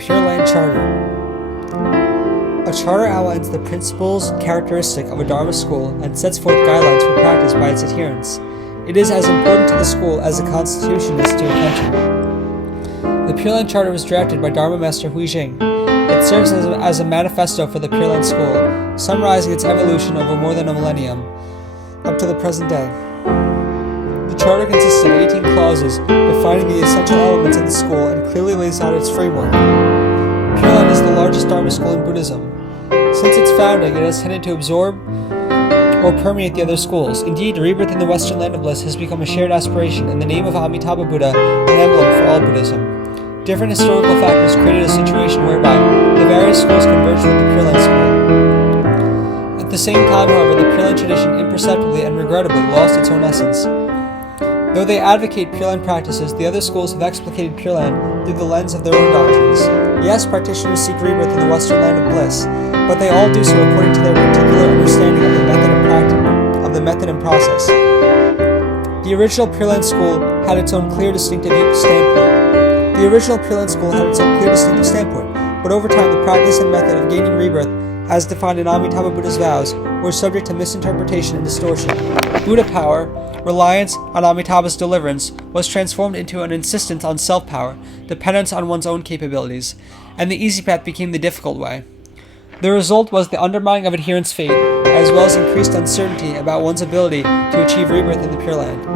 Pure Land Charter. A charter outlines the principles and characteristics of a Dharma school and sets forth guidelines for practice by its adherents. It is as important to the school as the Constitution is to a country. The Pure Land Charter was drafted by Dharma Master Hui Jing. It serves as a manifesto for the Pure Land School, summarizing its evolution over more than a millennium, up to the present day. The charter consists of 18 clauses defining the essential elements of the school and clearly lays out its framework. Pure Land is the largest Dharma school in Buddhism. Since its founding, it has tended to absorb or permeate the other schools. Indeed, rebirth in the Western Land of Bliss has become a shared aspiration, and the name of Amitabha Buddha an emblem for all Buddhism. Different historical factors created a situation whereby the various schools converged with the Pure Land school. At the same time, however, the Pure Land tradition imperceptibly and regrettably lost its own essence. Though they advocate Pure Land practices, the other schools have explicated Pure Land through the lens of their own doctrines. Yes, practitioners seek rebirth in the Western Land of Bliss, but they all do so according to their particular understanding of the method and process. The original Pure Land school had its own clear, distinctive standpoint. But over time, the practice and method of gaining rebirth, as defined in Amitabha Buddha's vows, were subject to misinterpretation and distortion. Buddha power, reliance on Amitabha's deliverance, was transformed into an insistence on self-power, dependence on one's own capabilities, and the easy path became the difficult way. The result was the undermining of adherents' faith, as well as increased uncertainty about one's ability to achieve rebirth in the Pure Land.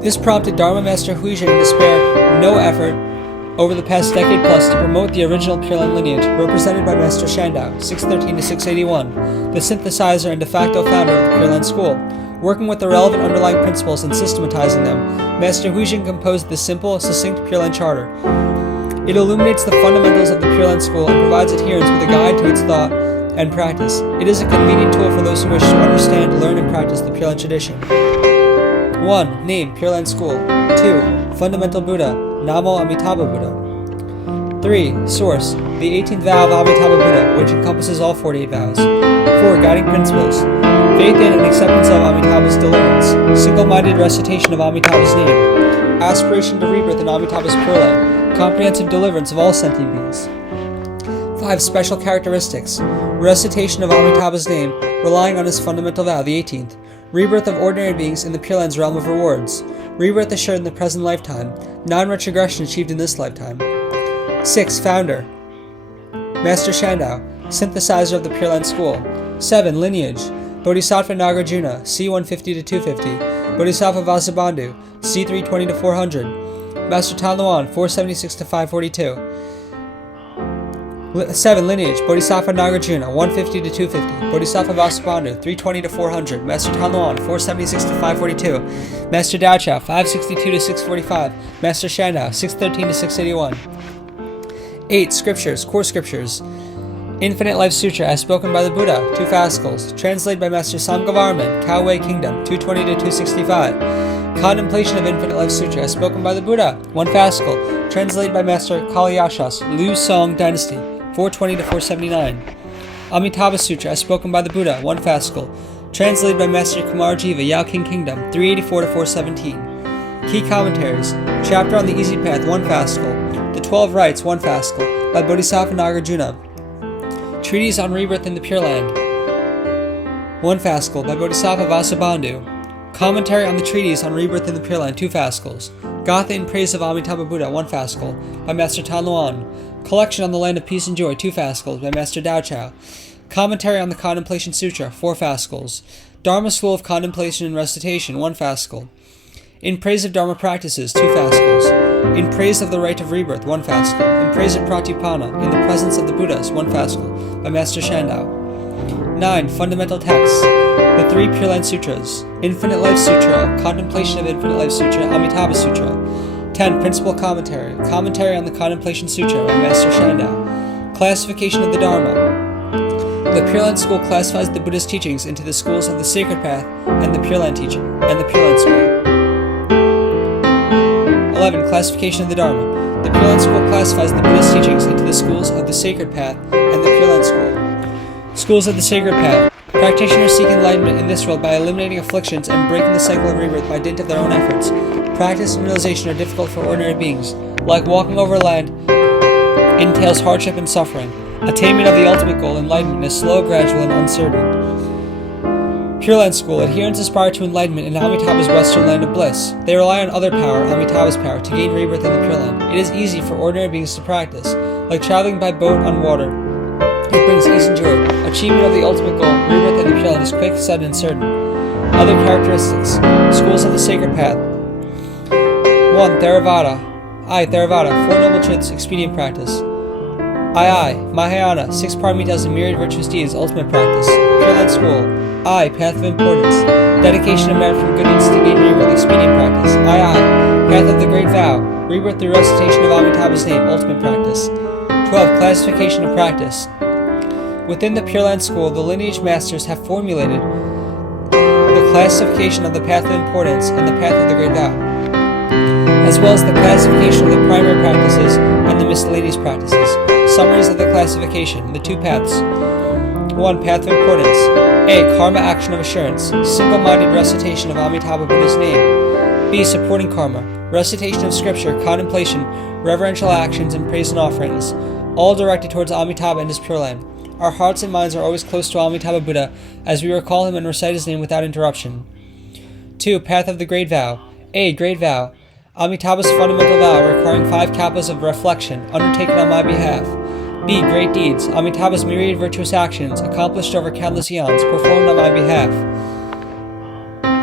This prompted Dharma Master Hui Jing to spare no effort over the past decade plus to promote the original Pure Land lineage, represented by Master Shandao, 613-681, the synthesizer and de facto founder of the Pure Land school. Working with the relevant underlying principles and systematizing them, Master Hui Jing composed the simple, succinct Pure Land Charter. It illuminates the fundamentals of the Pure Land school and provides adherents with a guide to its thought and practice. It is a convenient tool for those who wish to understand, learn, and practice the Pure Land tradition. 1. Name, Pure Land School. 2. Fundamental Buddha, Namo Amitabha Buddha. 3. Source, the 18th vow of Amitabha Buddha, which encompasses all 48 vows. 4. Guiding principles, faith in and acceptance of Amitabha's deliverance, single-minded recitation of Amitabha's name, aspiration to rebirth in Amitabha's Pure Land, comprehensive deliverance of all sentient beings. 5. Special characteristics, recitation of Amitabha's name, relying on his fundamental vow, the 18th, rebirth of ordinary beings in the Pure Land's realm of rewards, rebirth assured in the present lifetime, non-retrogression achieved in this lifetime. 6. Founder, Master Shandao, synthesizer of the Pure Land school. 7. Lineage, Bodhisattva Nagarjuna, C150-250, Bodhisattva Vasubandhu, C320-400, Master Tanluan, 476-542. 7. Lineage, Bodhisattva Nagarjuna, 150-250, Bodhisattva Vasubandhu, 320-400, Master Tanluan, 476-542, Master Daochao, 562-645, Master Shandao, 613-681. 8. Scriptures, Core Scriptures, Infinite Life Sutra as spoken by the Buddha, 2 fascicles, translated by Master Samgavarman, Kaowei Kingdom, 220-265. Contemplation of Infinite Life Sutra as spoken by the Buddha, 1 fascicle, translated by Master Kalyashas, Liu Song Dynasty, 420-479. Amitabha Sutra as spoken by the Buddha, 1 fascicle, translated by Master Kumarjiva, Yao King Kingdom, 384-417. Key commentaries, Chapter on the Easy Path, 1 fascicle, The 12 Rites, 1 fascicle, by Bodhisattva Nagarjuna. Treatise on Rebirth in the Pure Land, 1 fascicle, by Bodhisattva Vasubandhu. Commentary on the Treatise on Rebirth in the Pure Land, 2 fascicles. Gatha in Praise of Amitabha Buddha, 1 fascicle, by Master Tanluan. Collection on the Land of Peace and Joy, 2 fascicles, by Master Daochao. Commentary on the Contemplation Sutra, 4 fascicles. Dharma School of Contemplation and Recitation, 1 fascicle. In Praise of Dharma Practices, 2 fascicles. In Praise of the Right of Rebirth, 1 fascicle. In Praise of Pratipana, In the Presence of the Buddhas, 1 fascicle, by Master Shandao. 9. Fundamental Texts, the 3 Pure Land Sutras, Infinite Life Sutra, Contemplation of Infinite Life Sutra, Amitabha Sutra. 10. Principal Commentary, Commentary on the Contemplation Sutra by Master Shandao. Classification of the Dharma. The Pure Land School classifies the Buddhist teachings into the schools of the Sacred Path and the Pure Land teaching, and the Pure Land School. 11. Classification of the Dharma. The Pure Land School classifies the Buddhist teachings into the schools of the Sacred Path and the Pure Land School. Schools of the Sacred Path. Practitioners seek enlightenment in this world by eliminating afflictions and breaking the cycle of rebirth by dint of their own efforts. Practice and realization are difficult for ordinary beings. like walking over land, entails hardship and suffering. Attainment of the ultimate goal, enlightenment, is slow, gradual, and uncertain. Pure Land School. Adherents aspire to enlightenment in Amitabha's western land of bliss. They rely on other power, Amitabha's power, to gain rebirth in the Pure Land. It is easy for ordinary beings to practice, like traveling by boat on water. It brings ease and joy. Achievement of the ultimate goal, rebirth in the Pure Land, is quick, sudden, and certain. Other characteristics. Schools of the Sacred Path. 1. Theravada. Theravada. 4 Noble Truths, expedient practice. Mahayana. 6 paramitas and myriad virtuous deeds, ultimate practice. Pure Land School. Path of importance. Dedication of merit from good deeds to gain rebirth, expedient practice. Path of the Great Vow. Rebirth through recitation of Amitabha's name, ultimate practice. 12. Classification of practice. Within the Pure Land School, the lineage masters have formulated the classification of the Path of Importance and the Path of the Great Vow, as well as the classification of the primary practices and the miscellaneous practices. Summaries of the classification. The 2 paths. 1. Path of Importance. A. Karma, action of assurance. Single-minded recitation of Amitabha Buddha's name. B. Supporting karma. Recitation of scripture, contemplation, reverential actions, and praise and offerings, all directed towards Amitabha and his Pure Land. Our hearts and minds are always close to Amitabha Buddha as we recall him and recite his name without interruption. 2. Path of the Great Vow. A. Great Vow. Amitabha's fundamental vow requiring 5 kalpas of reflection undertaken on my behalf. B. Great deeds. Amitabha's myriad virtuous actions accomplished over countless eons performed on my behalf.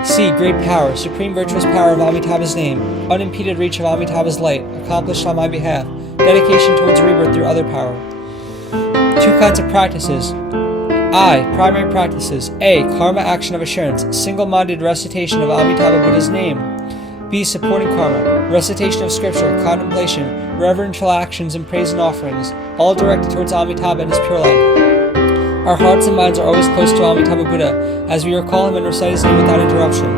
C. Great power. Supreme virtuous power of Amitabha's name. Unimpeded reach of Amitabha's light accomplished on my behalf. Dedication towards rebirth through other power. 2 kinds of practices. Primary practices. A. Karma, action of assurance. Single-minded recitation of Amitabha Buddha's name. B. Supporting karma. Recitation of scripture, contemplation, reverential actions, and praise and offerings, all directed towards Amitabha and his Pure Land. Our hearts and minds are always close to Amitabha Buddha as we recall him and recite his name without interruption.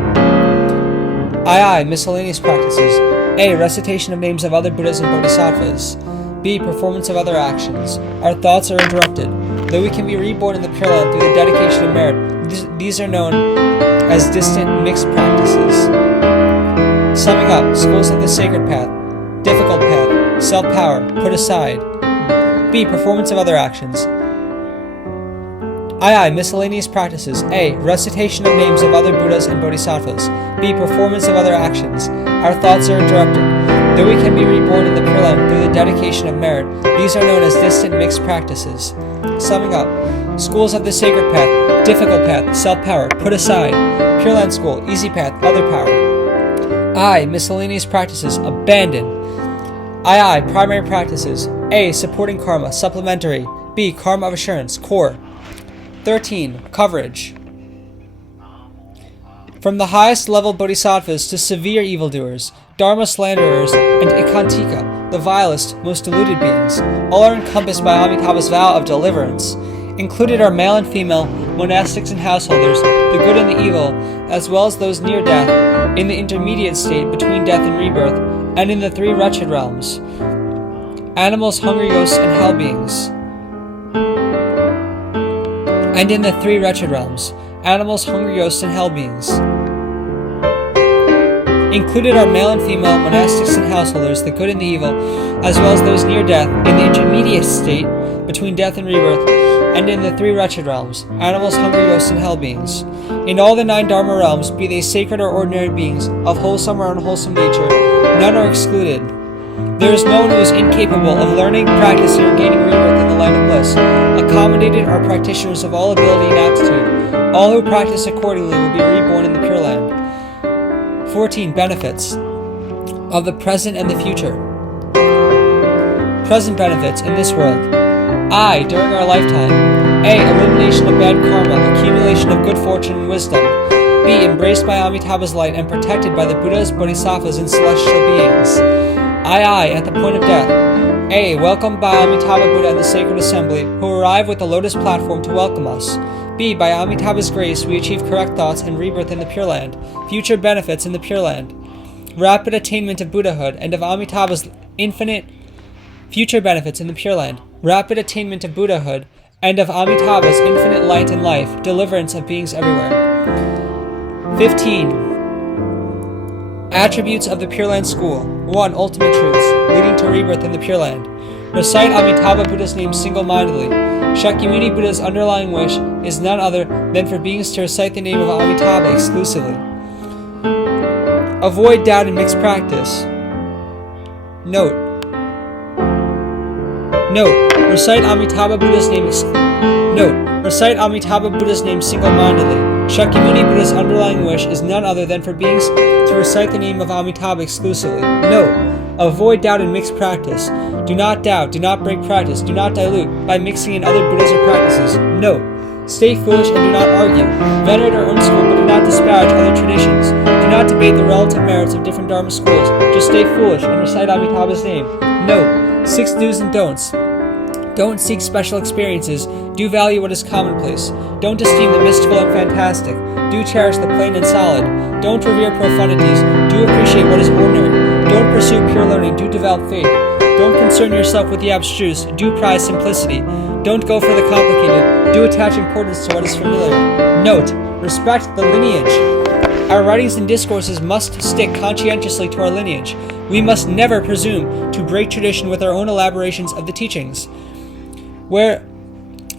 Miscellaneous practices. A. Recitation of names of other Buddhas and Bodhisattvas. B. Performance of other actions. Our thoughts are interrupted. Though we can be reborn in the Pure Land through the dedication of merit, these are known as distant mixed practices. Summing up, schools of the Sacred Path. Difficult path. Self-power. Put aside. B. Performance of other actions. Miscellaneous practices. A. Recitation of names of other Buddhas and Bodhisattvas. B. Performance of other actions. Our thoughts are interrupted. Though we can be reborn in the Pure Land through the dedication of merit, these are known as distant mixed practices. Summing up, schools of the Sacred Path. Difficult path. Self-power. Put aside. Pure Land School. Easy path. Other power. Miscellaneous practices. Abandon. Primary practices. A. Supporting karma. Supplementary. B. Karma of assurance. Core. 13. Coverage. From the highest level bodhisattvas to severe evildoers, dharma slanderers, and ekantika, the vilest, most deluded beings, all are encompassed by Amitabha's vow of deliverance. Included are male and female, monastics and householders, the good and the evil, as well as those near death, in the intermediate state between death and rebirth, and in the 3 wretched realms. Animals, hungry ghosts, and hell beings. And in the 3 wretched realms. Animals, hungry ghosts, and hell beings. Included are male and female, monastics and householders, the good and the evil, as well as those near death, in the intermediate state between death and rebirth, and in the 3 wretched realms, animals, hungry ghosts, and hell beings. In all the 9 Dharma realms, be they sacred or ordinary beings, of wholesome or unwholesome nature, none are excluded. There is no one who is incapable of learning, practicing, or gaining rebirth in the land of bliss. Accommodated are practitioners of all ability and aptitude. All who practice accordingly will be reborn in the Pure Land. 14. Benefits of the present and the future. Present benefits in this world. During our lifetime. A. Elimination of bad karma, accumulation of good fortune and wisdom. B. Embraced by Amitabha's light and protected by the Buddhas, Bodhisattvas, and celestial beings. At the point of death. A. Welcomed by Amitabha Buddha and the Sacred Assembly, who arrive with the Lotus Platform to welcome us. B. By Amitabha's grace, we achieve correct thoughts and rebirth in the Pure Land. Future benefits in the Pure Land. Rapid attainment of Buddhahood and of Amitabha's infinite future benefits in the Pure Land. Rapid attainment of Buddhahood and of Amitabha's infinite light and life, deliverance of beings everywhere. 15. Attributes of the Pure Land School. 1. Ultimate truths, leading to rebirth in the Pure Land. Recite Amitabha Buddha's name single-mindedly. Shakyamuni Buddha's underlying wish is none other than for beings to recite the name of Amitabha exclusively. Avoid doubt and mixed practice. Note. Recite Amitabha Buddha's name single-mindedly. Shakyamuni Buddha's underlying wish is none other than for beings to recite the name of Amitabha exclusively. Note. Avoid doubt and mixed practice. Do not doubt, do not break practice, do not dilute by mixing in other Buddhas or practices. Note. Stay foolish and do not argue. Venerate our own school, but do not disparage other traditions. Do not debate the relative merits of different Dharma schools. Just stay foolish and recite Amitabha's name. Note. 6 do's and don'ts. Don't seek special experiences. Do value what is commonplace. Don't esteem the mystical and fantastic. Do cherish the plain and solid. Don't revere profundities. Do appreciate what is ordinary. Don't pursue pure learning. Do develop faith. Don't concern yourself with the abstruse. Do prize simplicity. Don't go for the complicated. Do attach importance to what is familiar. Note. Respect the lineage. Our writings and discourses must stick conscientiously to our lineage. We must never presume to break tradition with our own elaborations of the teachings. Where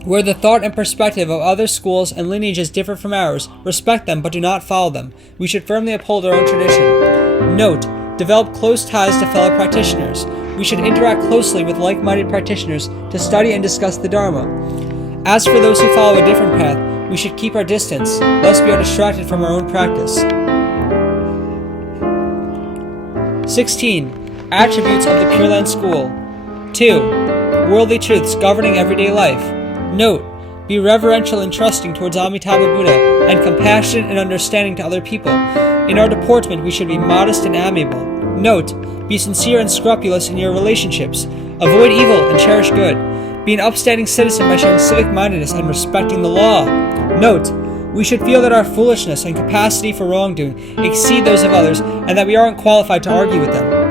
the thought and perspective of other schools and lineages differ from ours, respect them but do not follow them. We should firmly uphold our own tradition. Note. Develop close ties to fellow practitioners. We should interact closely with like-minded practitioners to study and discuss the Dharma. As for those who follow a different path, we should keep our distance, lest we are distracted from our own practice. 16. Attributes of the Pure Land School. 2. Worldly truths governing everyday life. Note. Be reverential and trusting towards Amitabha Buddha, and compassionate and understanding to other people. In our deportment, we should be modest and amiable. Note. Be sincere and scrupulous in your relationships. Avoid evil and cherish good. Be an upstanding citizen by showing civic-mindedness and respecting the law. Note. We should feel that our foolishness and capacity for wrongdoing exceed those of others, and that we aren't qualified to argue with them.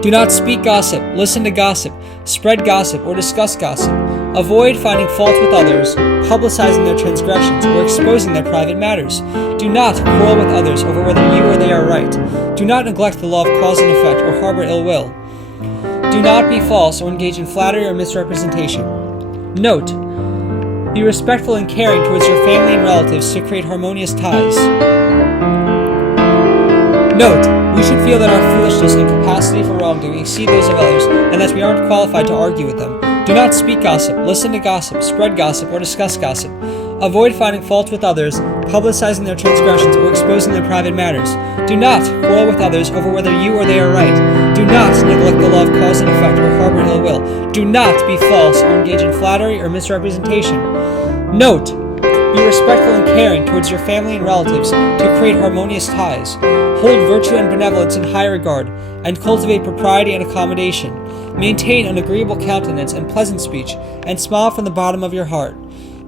Do not speak gossip, listen to gossip, spread gossip, or discuss gossip. Avoid finding fault with others, publicizing their transgressions, or exposing their private matters. Do not quarrel with others over whether you or they are right. Do not neglect the law of cause and effect or harbor ill will. Do not be false or engage in flattery or misrepresentation. Note. Be respectful and caring towards your family and relatives to create harmonious ties. Note. We should feel that our foolishness and capacity for wrongdoing exceed those of others, and that we aren't qualified to argue with them. Do not speak gossip, listen to gossip, spread gossip, or discuss gossip. Avoid finding fault with others, publicizing their transgressions, or exposing their private matters. Do not quarrel with others over whether you or they are right. Do not neglect the law of cause and effect or harbor ill will. Do not be false or engage in flattery or misrepresentation. Note. Be respectful and caring towards your family and relatives to create harmonious ties. Hold virtue and benevolence in high regard, and cultivate propriety and accommodation. Maintain an agreeable countenance and pleasant speech, and smile from the bottom of your heart.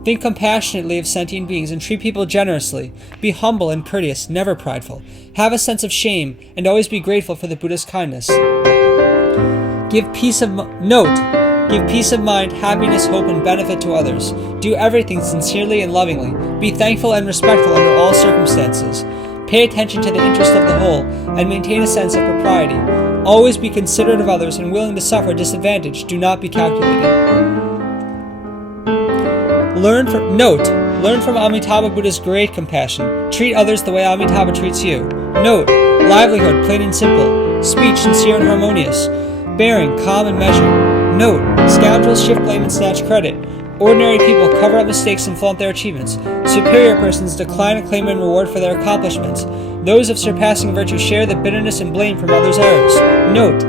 Think compassionately of sentient beings and treat people generously. Be humble and courteous, never prideful. Have a sense of shame, and always be grateful for the Buddha's kindness. Give peace of mind, happiness, hope, and benefit to others. Do everything sincerely and lovingly. Be thankful and respectful under all circumstances. Pay attention to the interest of the whole, and maintain a sense of propriety. Always be considerate of others and willing to suffer disadvantage. Do not be calculating. Learn from Amitabha Buddha's great compassion. Treat others the way Amitabha treats you. Note. Livelihood, plain and simple. Speech, sincere and harmonious. Bearing, calm and measured. Note. Scoundrels shift blame and snatch credit. Ordinary people cover up mistakes and flaunt their achievements. Superior persons decline acclaim and reward for their accomplishments. Those of surpassing virtue share the bitterness and blame from others' errors. Note.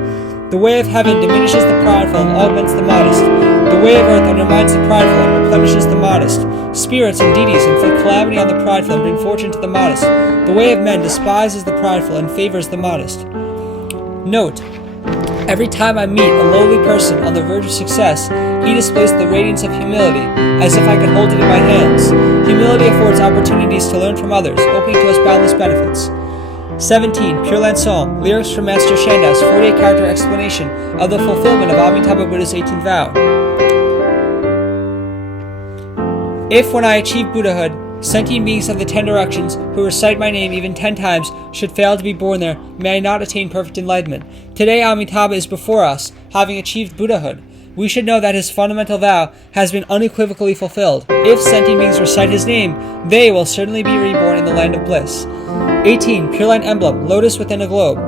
The way of heaven diminishes the prideful and augments the modest. The way of earth undermines the prideful and replenishes the modest. Spirits and deities inflict calamity on the prideful and bring fortune to the modest. The way of men despises the prideful and favors the modest. Note. Every time I meet a lowly person on the verge of success, he displays the radiance of humility, as if I could hold it in my hands. Humility affords opportunities to learn from others, opening to us boundless benefits. 17. Pure Land Song. Lyrics from Master Shandao's 48-character explanation of the fulfillment of Amitabha Buddha's 18th vow. If, when I achieve Buddhahood, Sentient beings of the 10 directions who recite my name even 10 times should fail to be born there, may I not attain perfect enlightenment. Today Amitabha is before us, having achieved Buddhahood. We should know that his fundamental vow has been unequivocally fulfilled. If sentient beings recite his name, they will certainly be reborn in the land of bliss. 18. Pure Land Emblem, Lotus within a globe.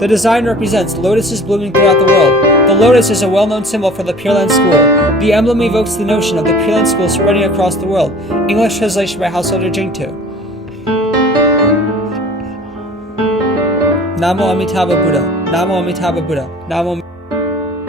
The design represents lotuses blooming throughout the world. The lotus is a well-known symbol for the Pure Land School. The emblem evokes the notion of the Pure Land School spreading across the world. English translation by Householder Jingtu. Namo Amitabha Buddha. Namo Amitabha Buddha. Namo